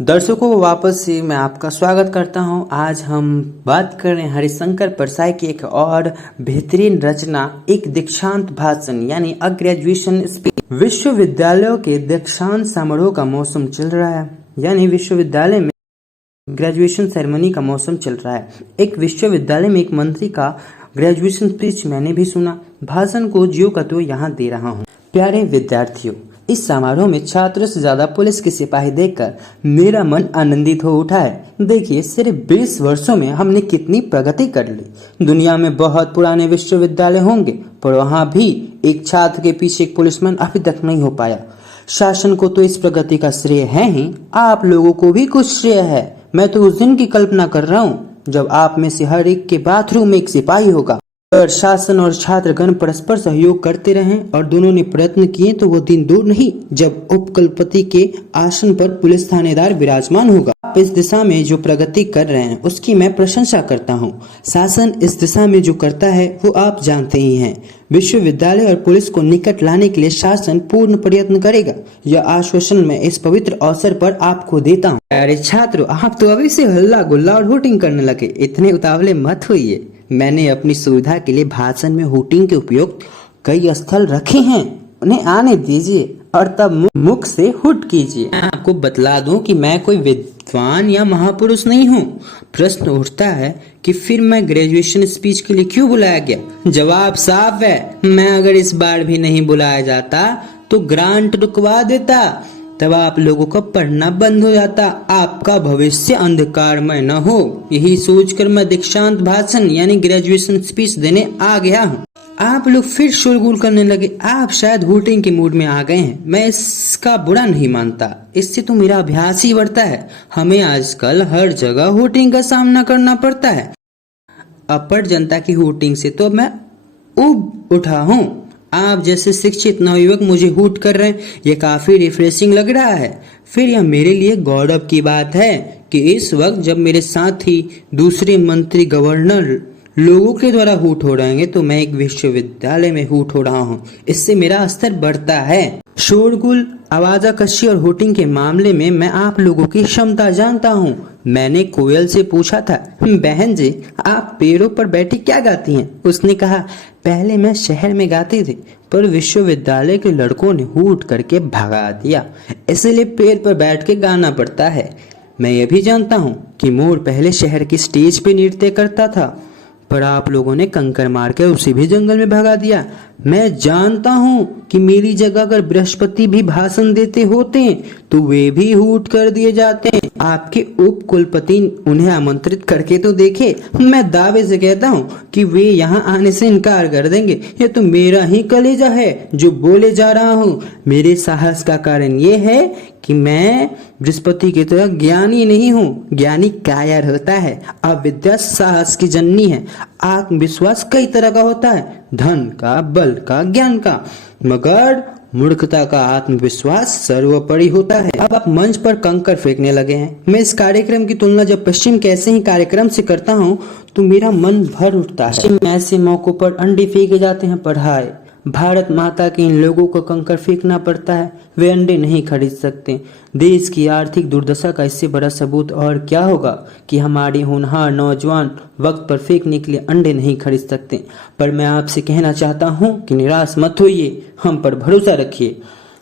दर्शकों वापस से मैं आपका स्वागत करता हूं। आज हम बात कर रहे हैं हरिशंकर परसाई की एक और बेहतरीन रचना, एक दीक्षांत भाषण यानी अ ग्रेजुएशन स्पीच। विश्वविद्यालयों के दीक्षांत समारोह का मौसम चल रहा है, यानी विश्वविद्यालय में ग्रेजुएशन सेरेमनी का मौसम चल रहा है। एक विश्वविद्यालय में एक मंत्री का ग्रेजुएशन स्पीच मैंने भी सुना। भाषण को ज्यों का त्यों यहाँ दे रहा हूँ। प्यारे विद्यार्थियों, इस समारोह में छात्रों से ज्यादा पुलिस के सिपाही देखकर मेरा मन आनंदित हो उठा है। देखिए, सिर्फ 20 वर्षों में हमने कितनी प्रगति कर ली। दुनिया में बहुत पुराने विश्वविद्यालय होंगे, पर वहाँ भी एक छात्र के पीछे एक पुलिसमैन अभी तक नहीं हो पाया। शासन को तो इस प्रगति का श्रेय है ही, आप लोगों को भी कुछ श्रेय है। मैं तो उस दिन की कल्पना कर रहा हूँ जब आप में से हर एक के बाथरूम में एक सिपाही होगा। अगर शासन और छात्रगण परस्पर सहयोग करते रहें और दोनों ने प्रयत्न किए तो वो दिन दूर नहीं जब उपकुलपति के आसन पर पुलिस थानेदार विराजमान होगा। आप इस दिशा में जो प्रगति कर रहे हैं उसकी मैं प्रशंसा करता हूँ। शासन इस दिशा में जो करता है वो आप जानते ही हैं। विश्वविद्यालय और पुलिस को निकट लाने के लिए शासन पूर्ण प्रयत्न करेगा। यह आश्वासन मैं इस पवित्र अवसर पर आपको देता हूँ। अरे छात्रों, आप तो अभी से हल्ला गुल्ला और हूटिंग करने लगे। इतने उतावले मत होइए। मैंने अपनी सुविधा के लिए भाषण में हूटिंग के उपयोग कई स्थल रखे हैं, उन्हें आने दीजिए और तब मुख से हुट कीजिए। मैं आपको बतला दूं कि मैं कोई विद्वान या महापुरुष नहीं हूँ। प्रश्न उठता है कि फिर मैं ग्रेजुएशन स्पीच के लिए क्यों बुलाया गया। जवाब साफ है, मैं अगर इस बार भी नहीं बुलाया जाता तो ग्रांट रुकवा देता। तब आप लोगों का पढ़ना बंद हो जाता, आपका भविष्य अंधकारमय न हो। यही सोचकर मैं दीक्षांत भाषण यानी ग्रेजुएशन स्पीच देने आ गया हूँ। आप लोग फिर शोरगुल करने लगे। आप शायद हूटिंग के मूड में आ गए हैं। मैं इसका बुरा नहीं मानता, इससे तो मेरा अभ्यास ही बढ़ता है। हमें आजकल हर जगह हूटिंग का सामना करना पड़ता है। अपर जनता की हूटिंग से तो मैं उब उठा हूँ। आप जैसे शिक्षित नवयुवक मुझे हूट कर रहे हैं, ये काफी रिफ्रेशिंग लग रहा है। फिर यह मेरे लिए गौरव की बात है कि इस वक्त जब मेरे साथी दूसरे मंत्री, गवर्नर लोगों के द्वारा हूट हो रहे हैं तो मैं एक विश्वविद्यालय में हूट हो रहा हूँ। इससे मेरा स्तर बढ़ता है। शोरगुल, आवाजाकशी और हूटिंग के मामले में मैं आप लोगों की क्षमता जानता हूँ। मैंने कोयल से पूछा था, बहन जी आप पेड़ों पर बैठी क्या गाती हैं? उसने कहा, पहले मैं शहर में गाती थी पर विश्वविद्यालय के लड़कों ने हूट करके भगा दिया, इसलिए पेड़ पर बैठ के गाना पड़ता है। मैं ये भी जानता हूँ कि मोर पहले शहर की स्टेज पे नृत्य करता था, पर आप लोगों ने कंकर मार कर उसे भी जंगल में भगा दिया। मैं जानता हूँ कि मेरी जगह अगर बृहस्पति भी भाषण देते होते तो वे भी हूट कर दिए जाते। आपके उप कुलपति उन्हें आमंत्रित करके तो देखे। मैं दावे से कहता हूँ कि वे यहाँ आने से इनकार कर देंगे। ये तो मेरा ही कलेजा है जो बोले जा रहा हूँ। मेरे साहस का कारण ये है कि मैं बृहस्पति की तरह ज्ञानी नहीं हूँ। ज्ञानी कायर होता है, अविद्या साहस की जननी है। आत्मविश्वास कई तरह का होता है, धन का, बल का, ज्ञान का, मगर मूर्खता का आत्मविश्वास सर्वोपरि होता है। अब आप मंच पर कंकर फेंकने लगे हैं। मैं इस कार्यक्रम की तुलना जब पश्चिम के ऐसे ही कार्यक्रम से करता हूँ तो मेरा मन भर उठता है। पश्चिम में ऐसे मौकों पर अंडे फेंके जाते हैं, पर हाय भारत माता के इन लोगों को कंकर फेंकना पड़ता है। वे अंडे नहीं खरीद सकते। देश की आर्थिक दुर्दशा का इससे बड़ा सबूत और क्या होगा कि हमारे होनहार नौजवान वक्त पर फेंकने के लिए अंडे नहीं खरीद सकते। पर मैं आपसे कहना चाहता हूँ कि निराश मत होइए, हम पर भरोसा रखिए।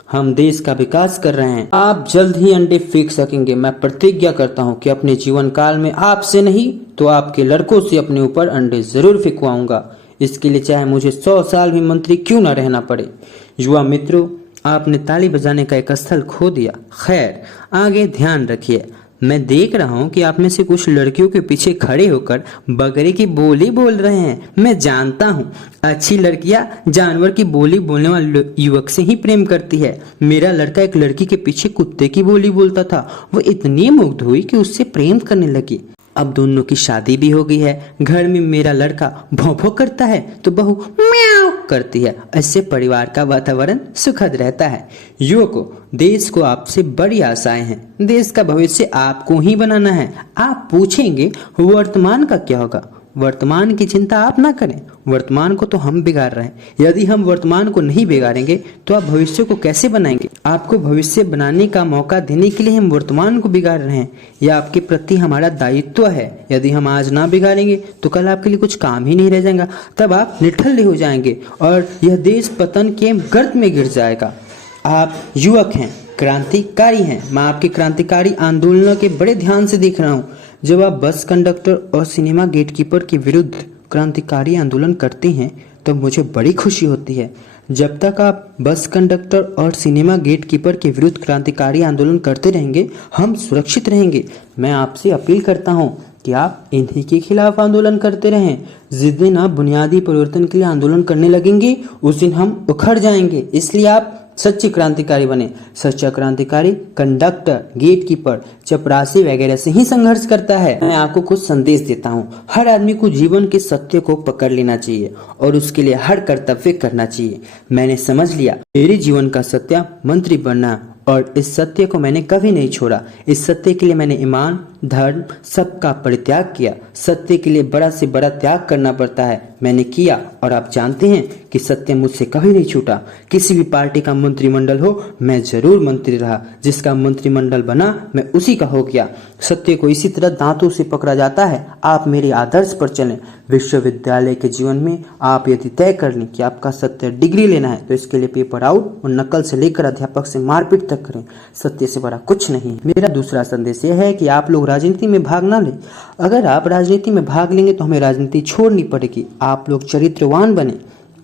हम देश का विकास कर रहे हैं। आप जल्द ही अंडे फेंक सकेंगे। मैं प्रतिज्ञा करता हूँ कि अपने जीवन काल में आपसे नहीं तो आपके लड़कों से अपने ऊपर अंडे जरूर फेंकवाऊंगा। इसके लिए चाहे मुझे 100 साल भी मंत्री क्यों ना रहना पड़े। युवा मित्रों, आपने ताली बजाने का एक स्थल खो दिया। खैर, आगे ध्यान रखिए। मैं देख रहा हूँ कि आप में से कुछ लड़कियों के पीछे खड़े होकर बकरे की बोली बोल रहे हैं। मैं जानता हूँ अच्छी लड़कियाँ जानवर की बोली बोलने वाले युवक से ही प्रेम करती है। मेरा लड़का एक लड़की के पीछे कुत्ते की बोली बोलता था। वो इतनी मुग्ध हुई कि उससे प्रेम करने लगी। अब दोनों की शादी भी हो गई है। घर में मेरा लड़का भौं भौं करता है तो बहू म्याऊं करती है। इससे परिवार का वातावरण सुखद रहता है। युवकों, देश को आपसे बड़ी आशाएं हैं। देश का भविष्य आपको ही बनाना है। आप पूछेंगे वर्तमान का क्या होगा? वर्तमान की चिंता आप ना करें, वर्तमान को तो हम बिगाड़ रहे हैं। यदि हम वर्तमान को नहीं बिगाड़ेंगे तो आप भविष्य को कैसे बनाएंगे? आपको भविष्य बनाने का मौका देने के लिए हम वर्तमान को बिगाड़ रहे हैं। यह आपके प्रति हमारा दायित्व है। यदि हम आज ना बिगाड़ेंगे तो कल आपके लिए कुछ काम ही नहीं रह जाएगा, तब आप निठल्ले हो जाएंगे और यह देश पतन के गर्त में गिर जाएगा। आप युवक हैं, क्रांतिकारी हैं। मैं आपके क्रांतिकारी आंदोलनों के बड़े ध्यान से देख रहा हूँ। जब आप बस कंडक्टर और सिनेमा गेटकीपर के विरुद्ध क्रांतिकारी आंदोलन करते हैं तो मुझे बड़ी खुशी होती है। जब तक आप बस कंडक्टर और सिनेमा गेटकीपर के विरुद्ध क्रांतिकारी आंदोलन करते रहेंगे, हम सुरक्षित रहेंगे। मैं आपसे अपील करता हूँ कि आप इन्हीं के खिलाफ आंदोलन करते रहें। जिस दिन आप बुनियादी परिवर्तन के लिए आंदोलन करने लगेंगे, उस दिन हम उखड़ जाएंगे। इसलिए आप सच्चे क्रांतिकारी बने। सच्चा क्रांतिकारी कंडक्टर, गेटकीपर, चपरासी वगैरह से ही संघर्ष करता है। मैं आपको कुछ संदेश देता हूँ। हर आदमी को जीवन के सत्य को पकड़ लेना चाहिए और उसके लिए हर कर्तव्य करना चाहिए। मैंने समझ लिया, मेरे जीवन का सत्य मंत्री बनना, और इस सत्य को मैंने कभी नहीं छोड़ा। इस सत्य के लिए मैंने ईमान, धर्म सबका परित्याग किया। सत्य के लिए बड़ा से बड़ा त्याग करना पड़ता है, मैंने किया। और आप जानते हैं कि सत्य मुझसे कभी नहीं छूटा। किसी भी पार्टी का मंत्रिमंडल हो, मैं जरूर मंत्री रहा। जिसका मंत्रिमंडल बना, मैं उसी का हो गया। सत्य को इसी तरह दांतों से पकड़ा जाता है। आप मेरे आदर्श पर चलें। विश्वविद्यालय के जीवन में आप यदि तय कर लें कि आपका सत्य डिग्री लेना है, तो इसके लिए पेपर आउट और नकल से लेकर अध्यापक से मारपीट तक करें। सत्य से बड़ा कुछ नहीं। मेरा दूसरा संदेश यह है कि आप लोग राजनीति में भाग ना लें। अगर आप राजनीति में भाग लेंगे तो हमें राजनीति छोड़नी पड़ेगी। आप लोग चरित्रवान बने।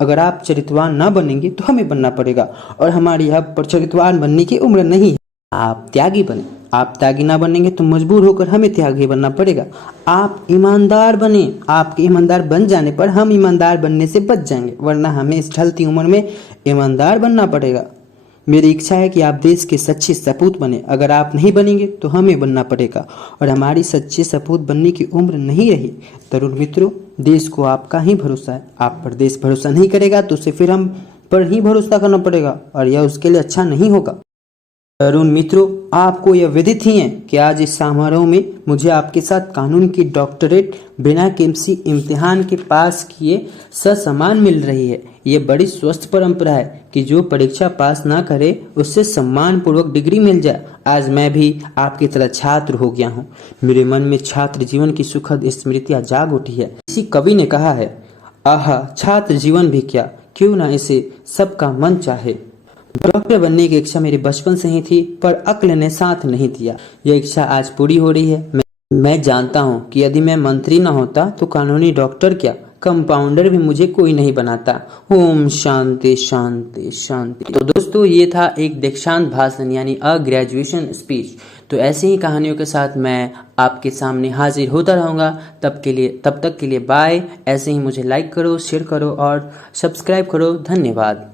अगर आप चरित्रवान ना बनेंगे तो हमें बनना पड़ेगा, और हमारी यहाँ पर चरित्रवान बनने की उम्र नहीं है। आप त्यागी बने। आप त्यागी ना बनेंगे तो मजबूर होकर हमें त्यागी बनना पड़ेगा। आप ईमानदार बने। आपके ईमानदार बन जाने पर हम ईमानदार बनने से बच जाएंगे, वरना हमें इस ढलती उम्र में ईमानदार बनना पड़ेगा। मेरी इच्छा है कि आप देश के सच्चे सपूत बने। अगर आप नहीं बनेंगे तो हमें बनना पड़ेगा, और हमारी सच्चे सपूत बनने की उम्र नहीं रही। तरुण मित्रों, देश को आपका ही भरोसा है। आप पर देश भरोसा नहीं करेगा तो उसे फिर हम पर ही भरोसा करना पड़ेगा, और यह उसके लिए अच्छा नहीं होगा। तरुण मित्रों, आपको यह विदित ही है कि आज इस समारोह में मुझे आपके साथ कानून की डॉक्टरेट बिना किसी इम्तिहान के पास किए ससम्मान मिल रही है। ये बड़ी स्वस्थ परंपरा है कि जो परीक्षा पास ना करे उससे सम्मान पूर्वक डिग्री मिल जाए। आज मैं भी आपकी तरह छात्र हो गया हूँ। मेरे मन में छात्र जीवन की सुखद स्मृतियाँ जाग उठी है। किसी कवि ने कहा है, आहा छात्र जीवन भी क्या, क्यों ना इसे सबका मन चाहे। डॉक्टर बनने की इच्छा मेरी बचपन से ही थी, पर अक्ल ने साथ नहीं दिया। यह इच्छा आज पूरी हो रही है। मैं जानता हूँ कि यदि मैं मंत्री न होता तो कानूनी डॉक्टर क्या, कंपाउंडर भी मुझे कोई नहीं बनाता। ओम शांति शांति शांति। तो दोस्तों, ये था एक दीक्षांत भाषण यानी अ ग्रेजुएशन स्पीच। तो ऐसी ही कहानियों के साथ मैं आपके सामने हाजिर होता रहूँगा। तब तक के लिए बाय। ऐसे ही मुझे लाइक करो, शेयर करो और सब्सक्राइब करो। धन्यवाद।